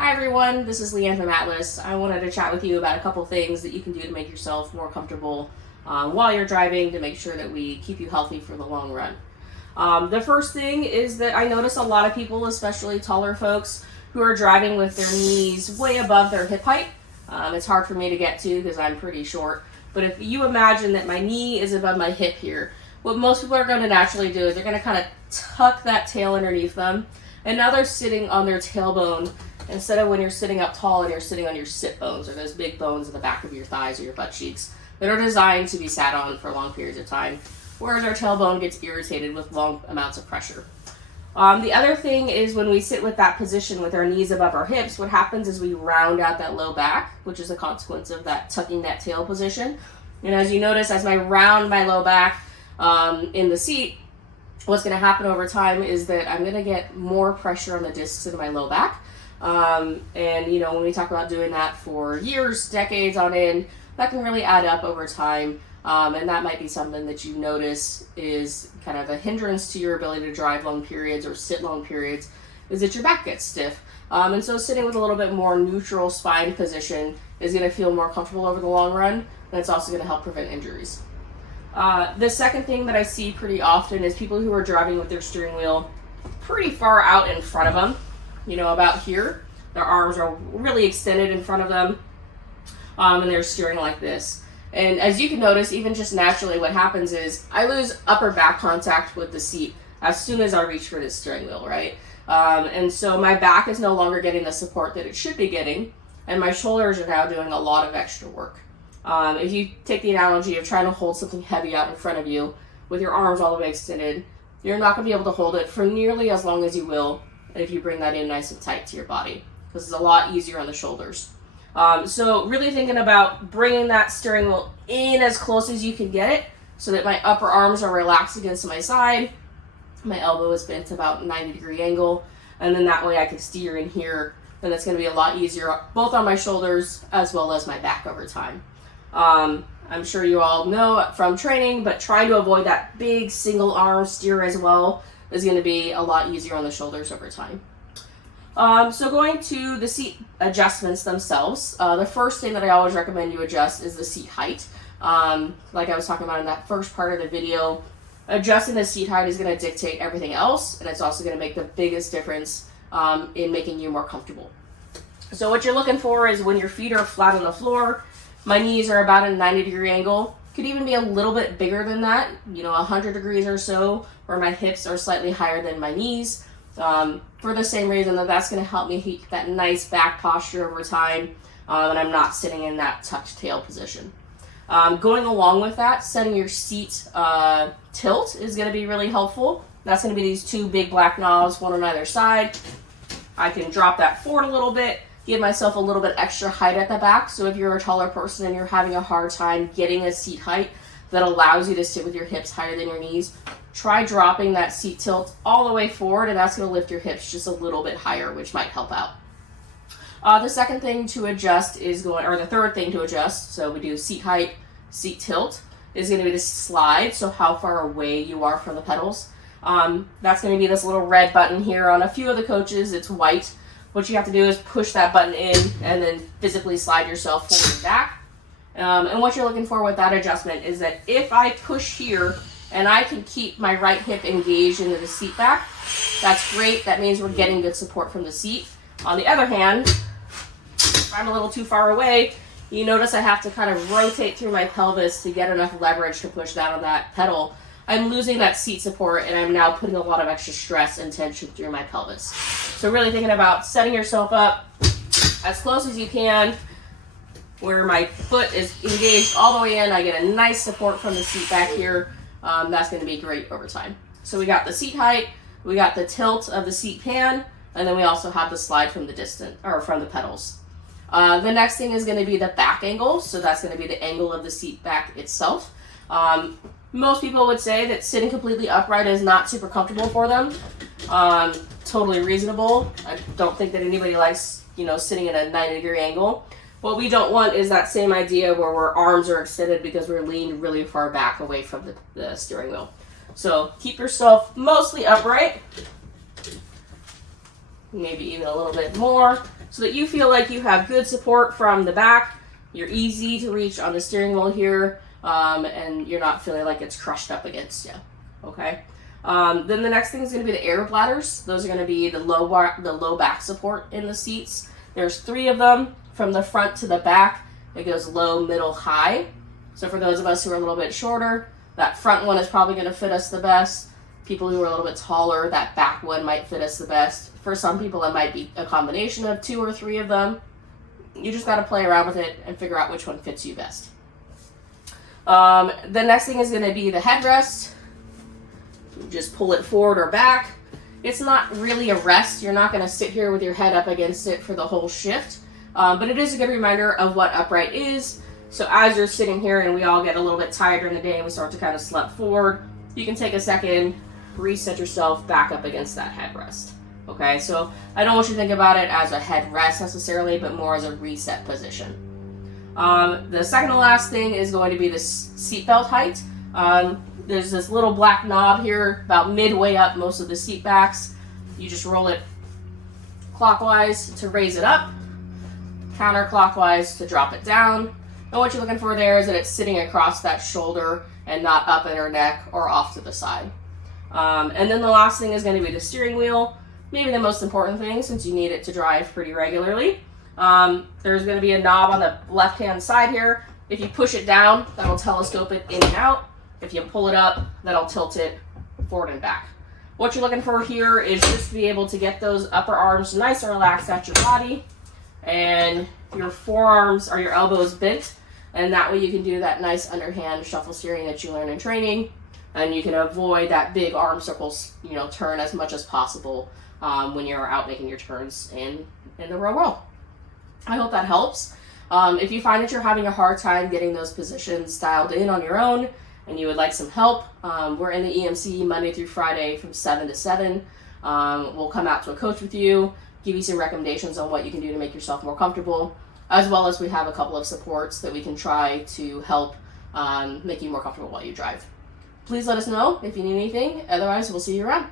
Hi everyone, this is Leanne from Atlas. I wanted to chat with you about a couple things that you can do to make yourself more comfortable while you're driving to make sure that we keep you healthy for the long run. The first thing is that I notice a lot of people, especially taller folks, who are driving with their knees way above their hip height. It's hard for me to get to because I'm pretty short, but if you imagine that my knee is above my hip here, what most people are going to naturally do is they're going to kind of tuck that tail underneath them, and now they're sitting on their tailbone instead of when you're sitting up tall and you're sitting on your sit bones, or those big bones at the back of your thighs or your butt cheeks that are designed to be sat on for long periods of time, whereas our tailbone gets irritated with long amounts of pressure. The other thing is when we sit with that position with our knees above our hips, what happens is we round out that low back, which is a consequence of that tucking that tail position. And as you notice, as I round my low back in the seat, what's going to happen over time is that I'm going to get more pressure on the discs in my low back. And you know, when we talk about doing that for years, decades on end, that can really add up over time. And that might be something that you notice is kind of a hindrance to your ability to drive long periods or sit long periods, is that your back gets stiff. And so sitting with a little bit more neutral spine position is going to feel more comfortable over the long run, and it's also going to help prevent injuries. The second thing that I see pretty often is people who are driving with their steering wheel pretty far out in front of them, you know, about here. Their arms are really extended in front of them, and they're steering like this. And as you can notice, even just naturally, what happens is I lose upper back contact with the seat as soon as I reach for this steering wheel, right? And so my back is no longer getting the support that it should be getting, and my shoulders are now doing a lot of extra work. If you take the analogy of trying to hold something heavy out in front of you with your arms all the way extended, you're not going to be able to hold it for nearly as long as you will if you bring that in nice and tight to your body, because it's a lot easier on the shoulders. So really thinking about bringing that steering wheel in as close as you can get it so that my upper arms are relaxed against my side, my elbow is bent about 90-degree angle, and then that way I can steer in here, and it's going to be a lot easier both on my shoulders as well as my back over time. I'm sure you all know from training, but trying to avoid that big single arm steer as well is going to be a lot easier on the shoulders over time. So going to the seat adjustments themselves, the first thing that I always recommend you adjust is the seat height. Like I was talking about in that first part of the video, adjusting the seat height is going to dictate everything else, and it's also going to make the biggest difference in making you more comfortable. So what you're looking for is when your feet are flat on the floor, my knees are about a 90-degree angle. Could even be a little bit bigger than that, you know, 100 degrees or so, where my hips are slightly higher than my knees. For the same reason that's going to help me keep that nice back posture over time, and I'm not sitting in that tucked tail position. Going along with that, setting your seat tilt is going to be really helpful. That's going to be these two big black knobs, one on either side. I can drop that forward a little bit, give myself a little bit extra height at the back. So if you're a taller person and you're having a hard time getting a seat height that allows you to sit with your hips higher than your knees, try dropping that seat tilt all the way forward, and that's going to lift your hips just a little bit higher, which might help out. The second thing to adjust is the third thing to adjust, so we do seat height, seat tilt, is going to be the slide, so how far away you are from the pedals. That's going to be this little red button here. On a few of the coaches, it's white. What you have to do is push that button in and then physically slide yourself forward and back. And what you're looking for with that adjustment is that if I push here and I can keep my right hip engaged into the seat back, that's great. That means we're getting good support from the seat. On the other hand, if I'm a little too far away, you notice I have to kind of rotate through my pelvis to get enough leverage to push down on that pedal. I'm losing that seat support, and I'm now putting a lot of extra stress and tension through my pelvis. So really thinking about setting yourself up as close as you can, where my foot is engaged all the way in. I get a nice support from the seat back here. That's going to be great over time. So we got the seat height, we got the tilt of the seat pan, and then we also have the slide from the pedals. The next thing is going to be the back angle. So that's going to be the angle of the seat back itself. Most people would say that sitting completely upright is not super comfortable for them. Totally reasonable. I don't think that anybody likes, sitting at a 90-degree angle. What we don't want is that same idea where our arms are extended because we're leaned really far back away from the steering wheel. So keep yourself mostly upright. Maybe even a little bit more. so that you feel like you have good support from the back. You're easy to reach on the steering wheel here, and you're not feeling like it's crushed up against you. Okay. Then the next thing is going to be the air bladders. Those are going to be the low back support in the seats. There's 3 of them from the front to the back. It goes low, middle, high. So for those of us who are a little bit shorter, that front one is probably going to fit us the best. People who are a little bit taller, that back one might fit us the best. For some people, it might be a combination of 2 or 3 of them. You just got to play around with it and figure out which one fits you best. The next thing is going to be the headrest. You just pull it forward or back. It's not really a rest. You're not going to sit here with your head up against it for the whole shift. But it is a good reminder of what upright is. So as you're sitting here and we all get a little bit tired during the day and we start to kind of slump forward, you can take a second, reset yourself back up against that headrest. Okay, so I don't want you to think about it as a headrest necessarily, but more as a reset position. The second to last thing is going to be the seatbelt height. There's this little black knob here about midway up most of the seat backs. You just roll it clockwise to raise it up, counterclockwise to drop it down. And what you're looking for there is that it's sitting across that shoulder and not up in her neck or off to the side. And then the last thing is going to be the steering wheel. Maybe the most important thing, since you need it to drive pretty regularly. There's going to be a knob on the left-hand side here. If you push it down, that'll telescope it in and out. If you pull it up, that'll tilt it forward and back. What you're looking for here is just to be able to get those upper arms nice and relaxed at your body, and your forearms or your elbows bent, and that way you can do that nice underhand shuffle steering that you learn in training, and you can avoid that big arm circles, turn as much as possible when you're out making your turns in the real world. I hope that helps. If you find that you're having a hard time getting those positions dialed in on your own and you would like some help, we're in the EMC Monday through Friday from 7 to 7. We'll come out to a coach with you, give you some recommendations on what you can do to make yourself more comfortable, as well as we have a couple of supports that we can try to help make you more comfortable while you drive. Please let us know if you need anything. Otherwise, we'll see you around.